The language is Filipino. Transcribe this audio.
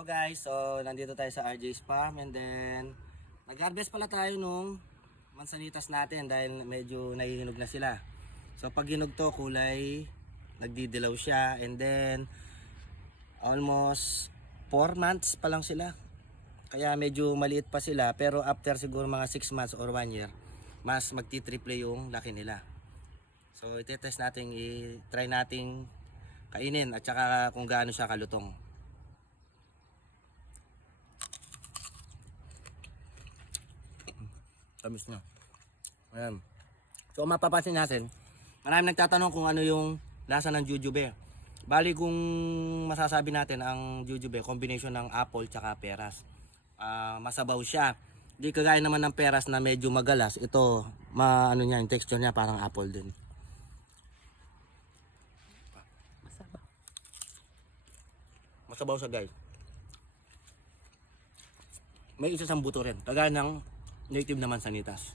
Hello guys, so nandito tayo sa RJ's Farm and then nag-harvest pala tayo nung mansanitas natin dahil medyo nahihinog na sila. So pag hinog to kulay nagdidilaw siya and then almost 4 months pa lang sila. Kaya medyo maliit pa sila pero after siguro mga 6 months or 1 year mas magti-triple yung laki nila. So i-test natin, i-try nating kainin at saka kung gaano siya kalutong. Tamis na. Ayan. So mapapansin natin, maraming nagtatanong kung ano yung lasa ng jujube. Bali kung masasabi natin ang jujube, combination ng apple tsaka peras. Masabaw siya. Di kagaya naman ng peras na medyo magalas. Ito, ano niya, yung texture niya parang apple din. Masabaw. Masabaw siya guys. May isa sang buto rin. Kagaya ng native naman sanitas.